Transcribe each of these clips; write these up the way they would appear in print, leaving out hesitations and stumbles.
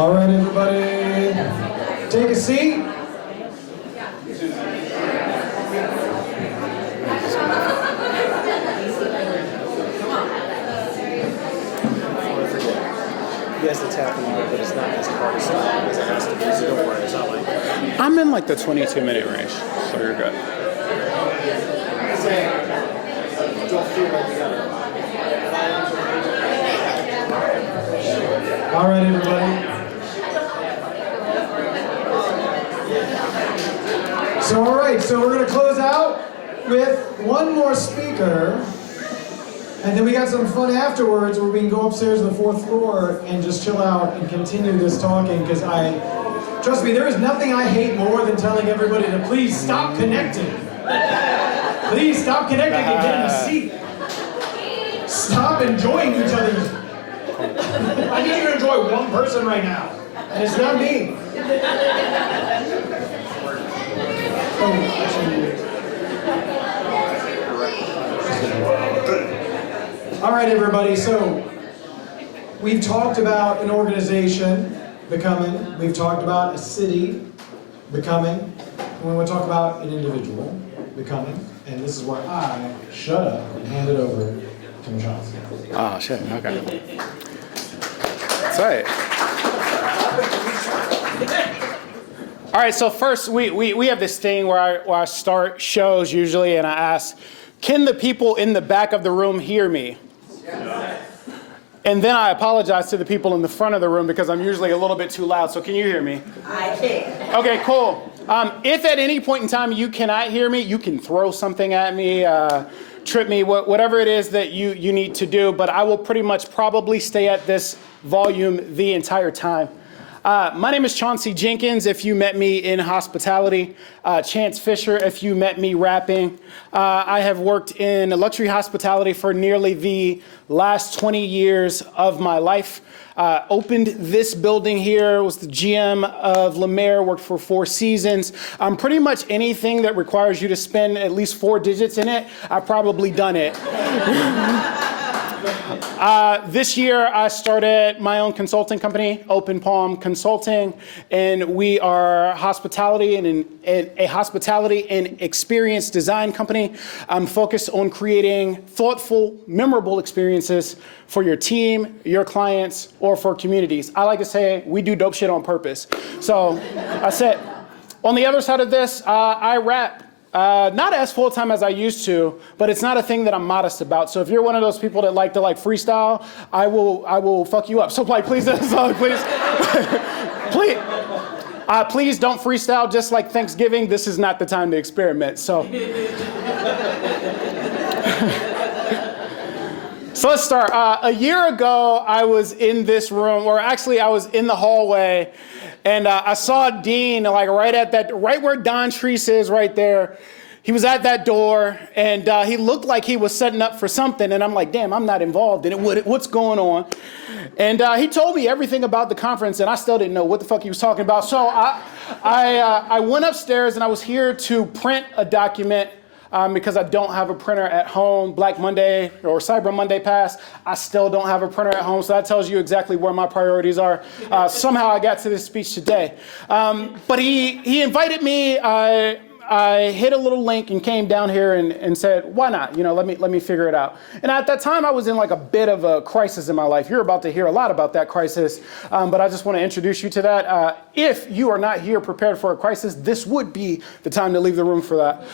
All right, everybody, take a seat. Yes, it's happening, but it's not as hard as it has to be. So don't worry, it's not like that. I'm in like the 22-minute range, so you're good. Don't feel like you gotta. All right, everybody. So, all right, so we're going to close out with one more speaker. And then we got some fun afterwards where we can go upstairs to the 4th floor and just chill out and continue this talking, because trust me, there is nothing I hate more than telling everybody to please stop connecting. Please stop connecting and get in a seat. Stop enjoying each other's. I need you to enjoy one person right now, and it's not me. Oh, actually. All right, everybody, so we've talked about an organization becoming, we've talked about a city becoming, and we want to talk about an individual becoming, and this is where I shut up and hand it over to Chauncey. Oh, shit, okay. That's right. All right, so first, we have this thing where I start shows usually, and I ask, can the people in the back of the room hear me? And then I apologize to the people in the front of the room because I'm usually a little bit too loud. So can you hear me? I can. Okay, cool. If at any point in time you cannot hear me, you can throw something at me, trip me, whatever it is that you need to do. But I will pretty much probably stay at this volume the entire time. My name is Chauncey Jenkins, if you met me in hospitality. Chance Fischer, if you met me rapping. I have worked in luxury hospitality for nearly the last 20 years of my life. Opened this building here, was the GM of Le Maire, worked for 4 seasons. Pretty much anything that requires you to spend at least 4 digits in it, I've probably done it. This year, I started my own consulting company, Open Palm Consulting, and we are hospitality and a hospitality and experience design company. I'm focused on creating thoughtful, memorable experiences for your team, your clients, or for communities. I like to say we do dope shit on purpose. So I said, on the other side of this, I rap. Not as full-time as I used to, but it's not a thing that I'm modest about. So if you're one of those people that like to freestyle, I will fuck you up. So please, please don't freestyle. Just like Thanksgiving, this is not the time to experiment. So, so let's start. A year ago, I was in this room, or actually I was in the hallway, and I saw Dean right where Dontrese is right there. He was at that door, and he looked like he was setting up for something, and I'm like, damn, I'm not involved in it. What's going on? And he told me everything about the conference, and I still didn't know what the fuck he was talking about. So I went upstairs, and I was here to print a document because I don't have a printer at home. Black Monday or Cyber Monday passed. I still don't have a printer at home, so that tells you exactly where my priorities are. Somehow I got to this speech today. But he invited me. I hit a little link and came down here and said, why not? Let me figure it out. And at that time, I was in a bit of a crisis in my life. You're about to hear a lot about that crisis, but I just want to introduce you to that. If you are not here prepared for a crisis, this would be the time to leave the room for that.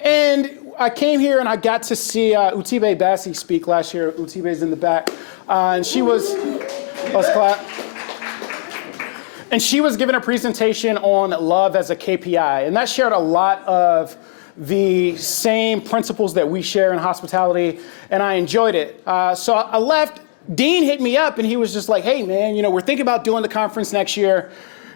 And I came here and I got to see Utibe Bassi speak last year. Utibe's in the back. And she was, let's clap. And she was giving a presentation on love as a KPI. And that shared a lot of the same principles that we share in hospitality. And I enjoyed it. So I left. Dean hit me up and he was just like, hey man, we're thinking about doing the conference next year.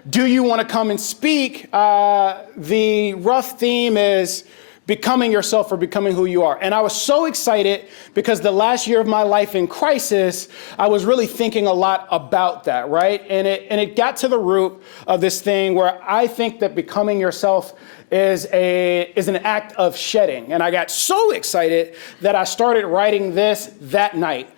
Do you want to come and speak? The rough theme is becoming yourself or becoming who you are. And I was so excited because the last year of my life in crisis, I was really thinking a lot about that, right? And it got to the root of this thing where I think that becoming yourself is an act of shedding. And I got so excited that I started writing this that night.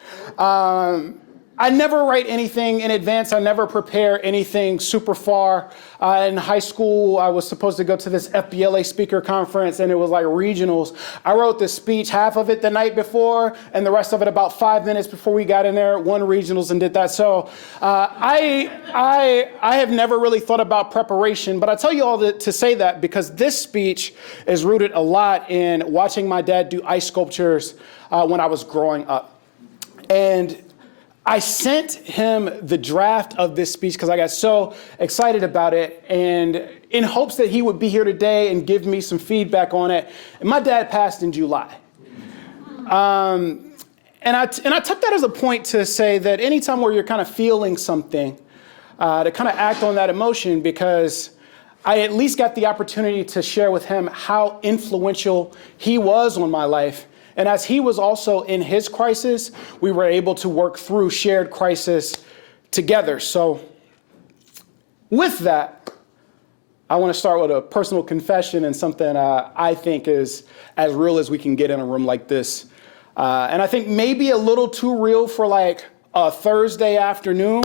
I never write anything in advance. I never prepare anything super far. In high school, I was supposed to go to this FBLA speaker conference, and it was like regionals. I wrote this speech, half of it the night before, and the rest of it about 5 minutes before we got in there, won regionals and did that. So I have never really thought about preparation, but I tell you all to say that because this speech is rooted a lot in watching my dad do ice sculptures when I was growing up. And I sent him the draft of this speech because I got so excited about it and in hopes that he would be here today and give me some feedback on it. And my dad passed in July. And I took that as a point to say that anytime where you're kind of feeling something, to kind of act on that emotion, because I at least got the opportunity to share with him how influential he was on my life. And as he was also in his crisis, we were able to work through shared crisis together. So with that, I want to start with a personal confession and something I think is as real as we can get in a room like this. And I think maybe a little too real for like a Thursday afternoon.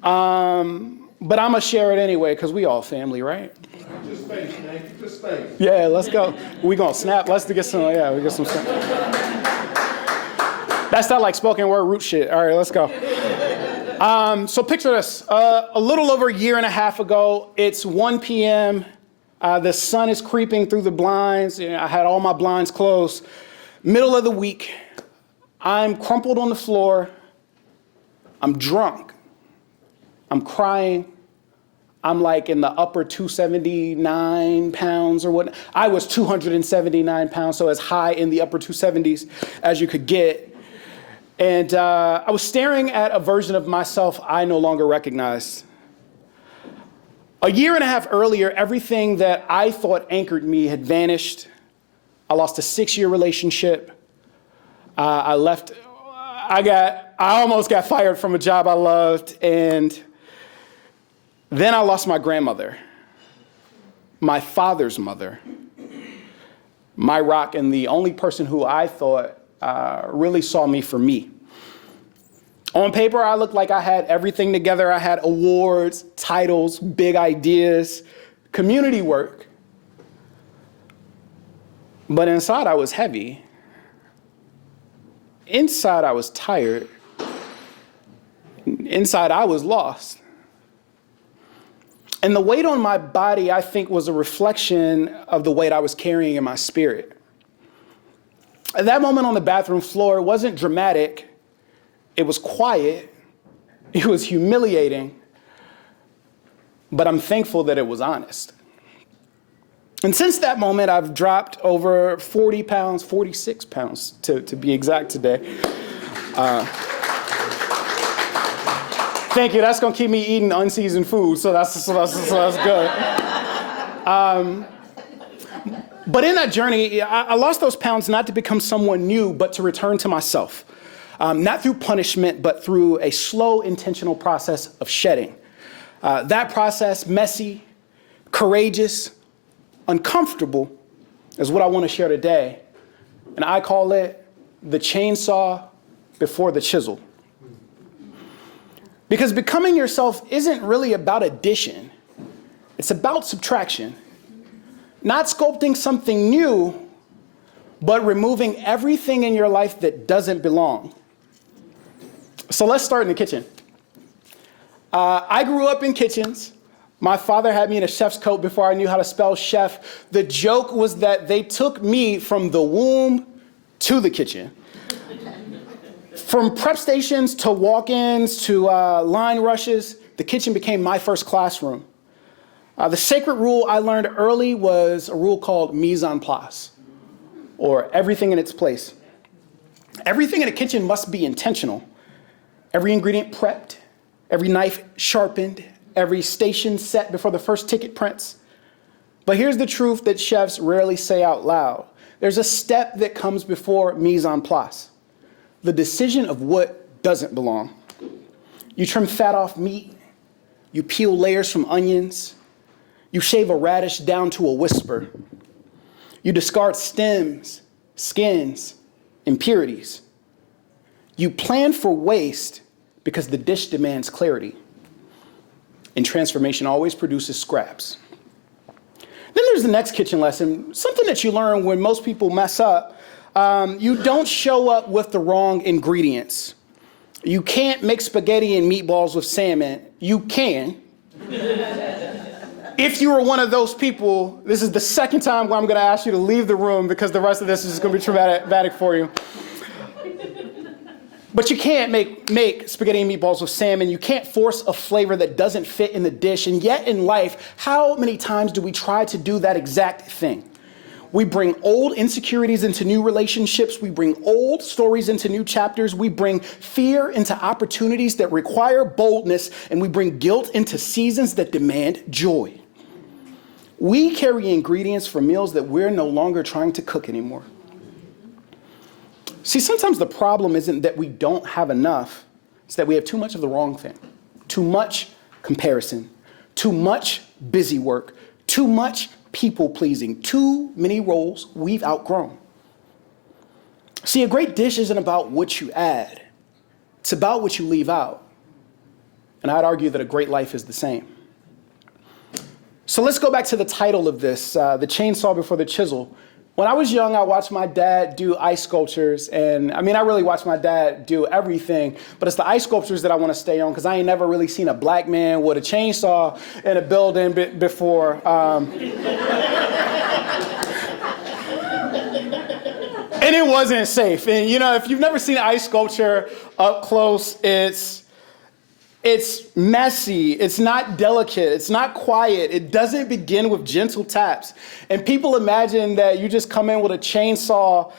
But I'm going to share it anyway because we all family, right? Just space, man. Just space. Yeah, let's go. We gonna snap. Let's get some. Yeah, we get some. That's not like spoken word root shit. All right, let's go. So picture this. A little over a year and a half ago, it's 1 p.m. The sun is creeping through the blinds. I had all my blinds closed. Middle of the week, I'm crumpled on the floor. I'm drunk. I'm crying. I'm like in the upper 279 pounds or what. I was 279 pounds, so as high in the upper 270s as you could get. And I was staring at a version of myself I no longer recognized. A year and a half earlier, everything that I thought anchored me had vanished. I lost a 6-year relationship. I almost got fired from a job I loved, and then I lost my grandmother, my father's mother, my rock, and the only person who I thought really saw me for me. On paper, I looked like I had everything together. I had awards, titles, big ideas, community work. But inside, I was heavy. Inside, I was tired. Inside, I was lost. And the weight on my body, I think, was a reflection of the weight I was carrying in my spirit. At that moment on the bathroom floor, it wasn't dramatic. It was quiet. It was humiliating. But I'm thankful that it was honest. And since that moment, I've dropped over 40 pounds, 46 pounds to be exact today. Thank you. That's going to keep me eating unseasoned food, so that's good. But in that journey, I lost those pounds not to become someone new, but to return to myself. Not through punishment, but through a slow, intentional process of shedding. That process, messy, courageous, uncomfortable, is what I want to share today. And I call it the chainsaw before the chisel. Because becoming yourself isn't really about addition. It's about subtraction. Not sculpting something new, but removing everything in your life that doesn't belong. So let's start in the kitchen. I grew up in kitchens. My father had me in a chef's coat before I knew how to spell chef. The joke was that they took me from the womb to the kitchen. From prep stations to walk-ins to line rushes, the kitchen became my first classroom. The sacred rule I learned early was a rule called mise en place, or everything in its place. Everything in a kitchen must be intentional. Every ingredient prepped, every knife sharpened, every station set before the first ticket prints. But here's the truth that chefs rarely say out loud. There's a step that comes before mise en place. The decision of what doesn't belong. You trim fat off meat. You peel layers from onions. You shave a radish down to a whisper. You discard stems, skins, impurities. You plan for waste because the dish demands clarity. And transformation always produces scraps. Then there's the next kitchen lesson, something that you learn when most people mess up. You don't show up with the wrong ingredients. You can't make spaghetti and meatballs with salmon. You can. If you are one of those people, this is the second time where I'm going to ask you to leave the room because the rest of this is just going to be traumatic for you. But you can't make spaghetti and meatballs with salmon. You can't force a flavor that doesn't fit in the dish. And yet in life, how many times do we try to do that exact thing? We bring old insecurities into new relationships. We bring old stories into new chapters. We bring fear into opportunities that require boldness. And we bring guilt into seasons that demand joy. We carry ingredients for meals that we're no longer trying to cook anymore. See, sometimes the problem isn't that we don't have enough. It's that we have too much of the wrong thing. Too much comparison. Too much busy work. Too much people-pleasing. Too many roles we've outgrown. See, a great dish isn't about what you add. It's about what you leave out. And I'd argue that a great life is the same. So let's go back to the title of this, The Chainsaw Before the Chisel. When I was young, I watched my dad do ice sculptures, and I really watched my dad do everything, but it's the ice sculptures that I want to stay on because I ain't never really seen a black man with a chainsaw in a building before. And it wasn't safe. And if you've never seen an ice sculpture up close, it's messy, it's not delicate, it's not quiet, it doesn't begin with gentle taps. And people imagine that you just come in with a chainsaw,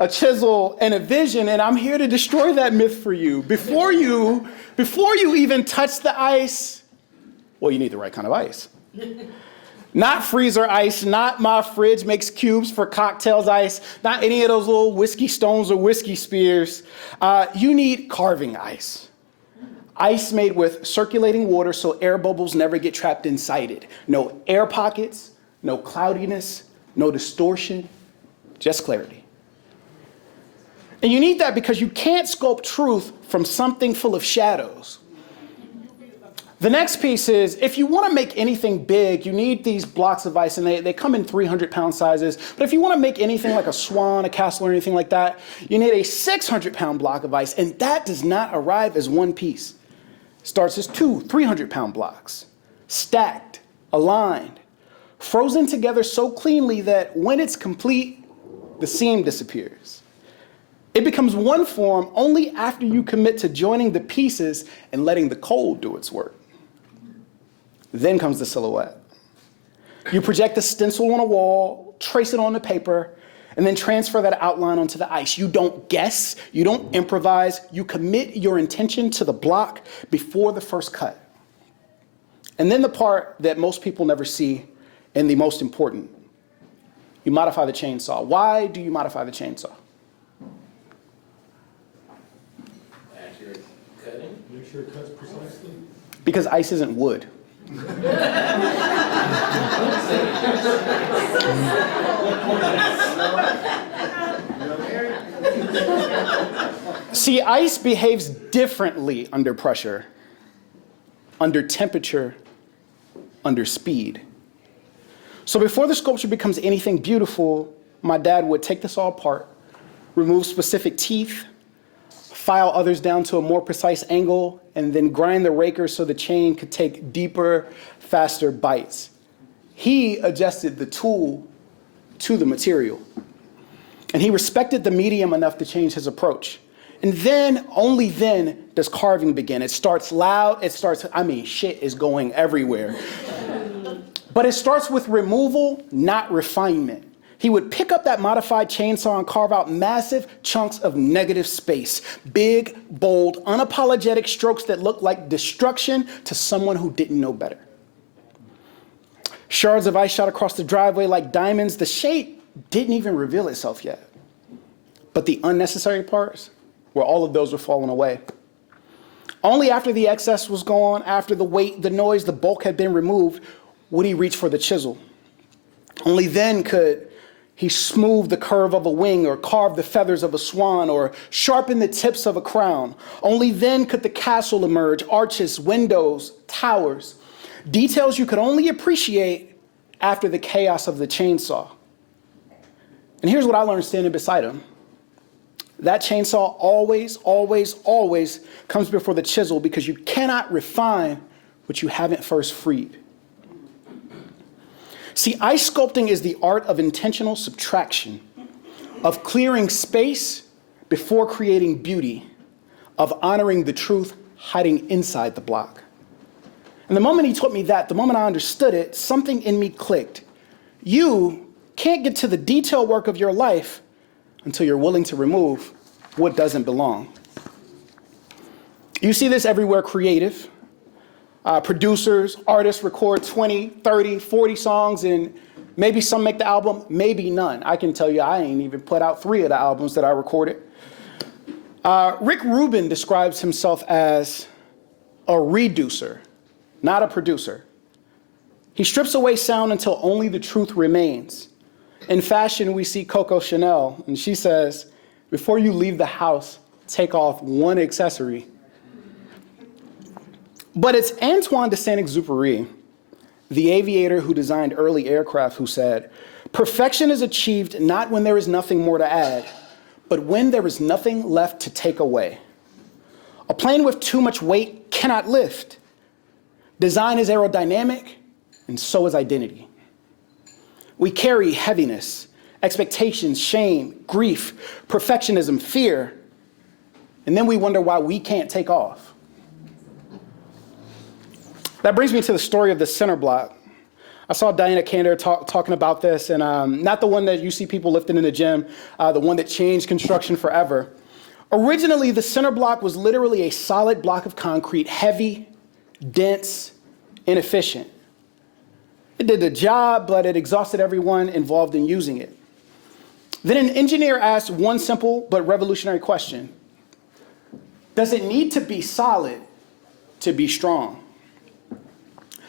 a chisel, and a vision, and I'm here to destroy that myth for you. Before you even touch the ice, well, you need the right kind of ice. Not freezer ice, not my fridge makes cubes for cocktails ice, not any of those little whiskey stones or whiskey spears. You need carving ice. Ice made with circulating water so air bubbles never get trapped inside it. No air pockets, no cloudiness, no distortion, just clarity. And you need that because you can't sculpt truth from something full of shadows. The next piece is, if you want to make anything big, you need these blocks of ice, and they come in 300-pound sizes. But if you want to make anything like a Swan, a Cassel, or anything like that, you need a 600-pound block of ice, and that does not arrive as one piece. Starts as 2 300-pound blocks, stacked, aligned, frozen together so cleanly that when it's complete, the seam disappears. It becomes one form only after you commit to joining the pieces and letting the cold do its work. Then comes the silhouette. You project a stencil on a wall, trace it on the paper, and then transfer that outline onto the ice. You don't guess, you don't improvise, you commit your intention to the block before the first cut. And then the part that most people never see, and the most important, you modify the chainsaw. Why do you modify the chainsaw? Accurate cutting. Make sure it cuts precisely. Because ice isn't wood. See, ice behaves differently under pressure, under temperature, under speed. So before the sculpture becomes anything beautiful, my dad would take this all apart, remove specific teeth, file others down to a more precise angle, and then grind the raker so the chain could take deeper, faster bites. He adjusted the tool to the material. And he respected the medium enough to change his approach. And then, only then, does carving begin. It starts loud, shit is going everywhere. But it starts with removal, not refinement. He would pick up that modified chainsaw and carve out massive chunks of negative space. Big, bold, unapologetic strokes that look like destruction to someone who didn't know better. Shards of ice shot across the driveway like diamonds. The shape didn't even reveal itself yet. But the unnecessary parts, where all of those were falling away. Only after the excess was gone, after the weight, the noise, the bulk had been removed, would he reach for the chisel. Only then could He smoothed the curve of a wing or carved the feathers of a swan or sharpened the tips of a crown. Only then could the castle emerge, arches, windows, towers, details you could only appreciate after the chaos of the chainsaw. And here's what I learned standing beside him. That chainsaw always, always, always comes before the chisel because you cannot refine what you haven't first freed. See, ice sculpting is the art of intentional subtraction, of clearing space before creating beauty, of honoring the truth hiding inside the block. And the moment he taught me that, the moment I understood it, something in me clicked. You can't get to the detail work of your life until you're willing to remove what doesn't belong. You see this everywhere creative. Producers, artists record 20, 30, 40 songs, and maybe some make the album, maybe none. I can tell you I ain't even put out 3 of the albums that I recorded. Rick Rubin describes himself as a reducer, not a producer. He strips away sound until only the truth remains. In fashion, we see Coco Chanel, and she says, before you leave the house, take off one accessory. But it's Antoine de Saint-Exupéry, the aviator who designed early aircraft, who said, perfection is achieved not when there is nothing more to add, but when there is nothing left to take away. A plane with too much weight cannot lift. Design is aerodynamic, and so is identity. We carry heaviness, expectations, shame, grief, perfectionism, fear, and then we wonder why we can't take off. That brings me to the story of the center block. I saw Diana Kehinde talking about this, and not the one that you see people lifting in the gym, the one that changed construction forever. Originally, the center block was literally a solid block of concrete, heavy, dense, inefficient. It did the job, but it exhausted everyone involved in using it. Then an engineer asked one simple but revolutionary question. Does it need to be solid to be strong?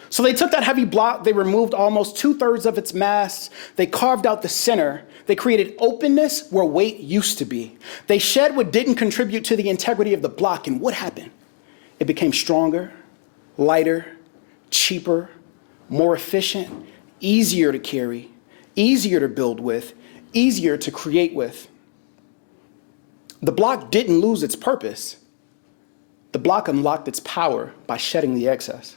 So they took that heavy block, they removed almost 2/3 of its mass, they carved out the center, they created openness where weight used to be. They shed what didn't contribute to the integrity of the block, and what happened? It became stronger, lighter, cheaper, more efficient, easier to carry, easier to build with, easier to create with. The block didn't lose its purpose. The block unlocked its power by shedding the excess.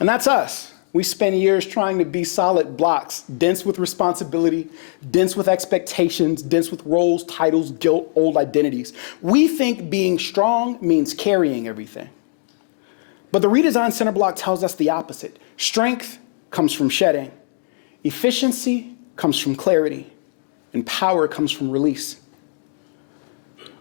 And that's us. We spend years trying to be solid blocks, dense with responsibility, dense with expectations, dense with roles, titles, guilt, old identities. We think being strong means carrying everything. But the redesigned center block tells us the opposite. Strength comes from shedding. Efficiency comes from clarity. And power comes from release.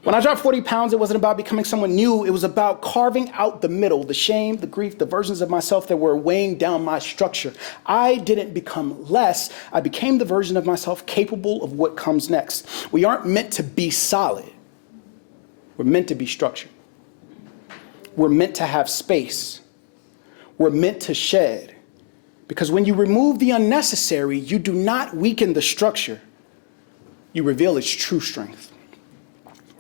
When I dropped 40 pounds, it wasn't about becoming someone new. It was about carving out the middle, the shame, the grief, the versions of myself that were weighing down my structure. I didn't become less. I became the version of myself capable of what comes next. We aren't meant to be solid. We're meant to be structured. We're meant to have space. We're meant to shed. Because when you remove the unnecessary, you do not weaken the structure. You reveal its true strength.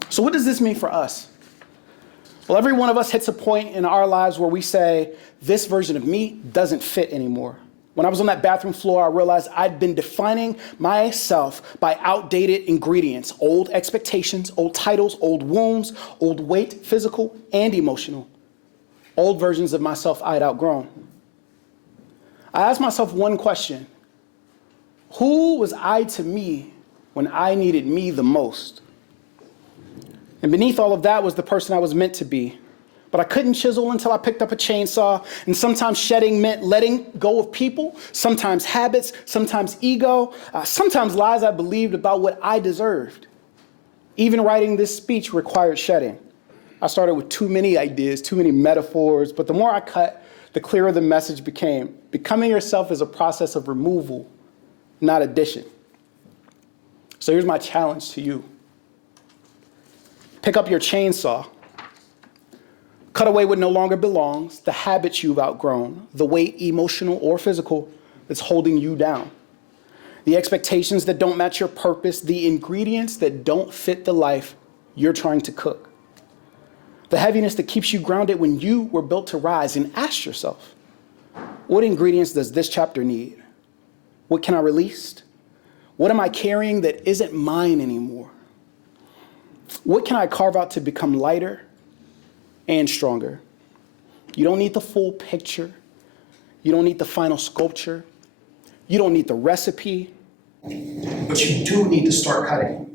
So what does this mean for us? Well, every one of us hits a point in our lives where we say, this version of me doesn't fit anymore. When I was on that bathroom floor, I realized I'd been defining myself by outdated ingredients, old expectations, old titles, old wounds, old weight, physical and emotional, old versions of myself I'd outgrown. I asked myself one question. Who was I to me when I needed me the most? And beneath all of that was the person I was meant to be. But I couldn't chisel until I picked up a chainsaw, and sometimes shedding meant letting go of people, sometimes habits, sometimes ego, sometimes lies I believed about what I deserved. Even writing this speech required shedding. I started with too many ideas, too many metaphors, but the more I cut, the clearer the message became. Becoming yourself is a process of removal, not addition. So here's my challenge to you. Pick up your chainsaw. Cut away what no longer belongs, the habits you've outgrown, the weight, emotional or physical, that's holding you down. the expectations that don't match your purpose, the ingredients that don't fit the life you're trying to cook. The heaviness that keeps you grounded when you were built to rise. And ask yourself, what ingredients does this chapter need? What can I release? What am I carrying that isn't mine anymore? What can I carve out to become lighter and stronger? You don't need the full picture. You don't need the final sculpture. You don't need the recipe. But you do need to start cutting.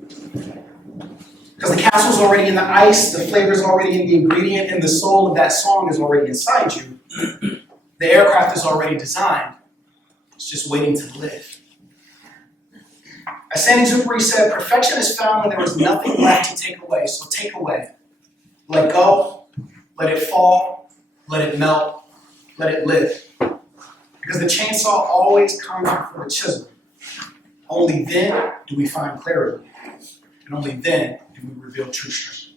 Because the castle's already in the ice, the flavor's already in the ingredient, and the soul of that song is already inside you. The aircraft is already designed. It's just waiting to live. As Saint-Exupéry said, perfection is found when there is nothing left to take away. So take away. Let go. Let it fall. Let it melt. Let it live. Because the chainsaw always comes before the chisel. Only then do we find clarity. And only then do we reveal true strength.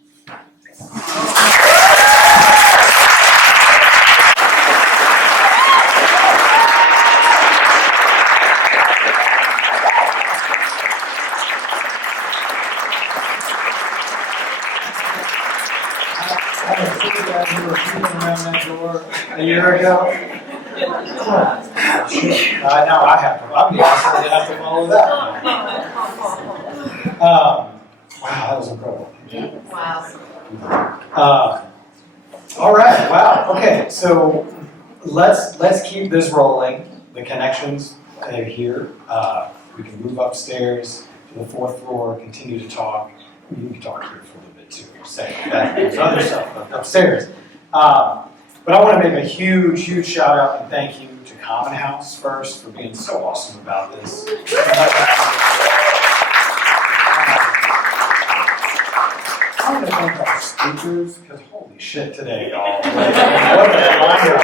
Who were peeking around that door a year ago. Now I have to. I'm the asshole that have to follow that. Wow, that was incredible. Wow. All right. Wow. Okay. So let's keep this rolling. The connections are here. We can move upstairs to the 4th floor. Continue to talk. You can talk here for a little bit too. Say that there's other stuff upstairs. But I want to make a huge shout out and thank you to Common House first for being so awesome about this. I want to thank our speakers because holy shit today, y'all. What a lineup.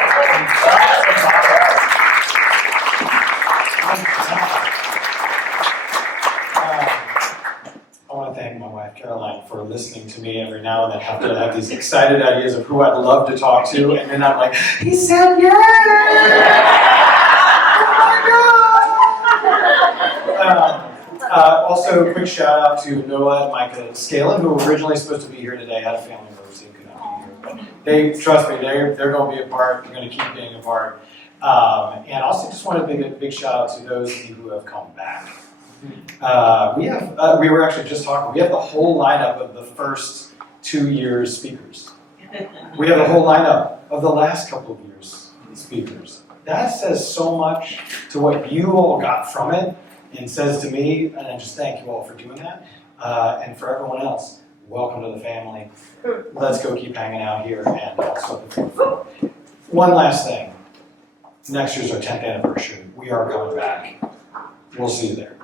I want to thank my wife Caroline for listening to me every now and then. I have these excited ideas of who I'd love to talk to, and then I'm like, he said yes! Oh my God! Also, a quick shout out to Noah and Micah Scalen, who were originally supposed to be here today, had a family emergency and could not be here. But they, trust me, they're going to be a part. They're going to keep being a part. And also, just want to make a big shout out to those of you who have come back. We were actually just talking, we have the whole lineup of the first 2 years speakers. We have the whole lineup of the last couple of years speakers. That says so much to what you all got from it and says to me, and I just thank you all for doing that. And for everyone else, welcome to the family. Let's go keep hanging out here and also one last thing. Next year's our 10th anniversary. We are coming back. We'll see you there.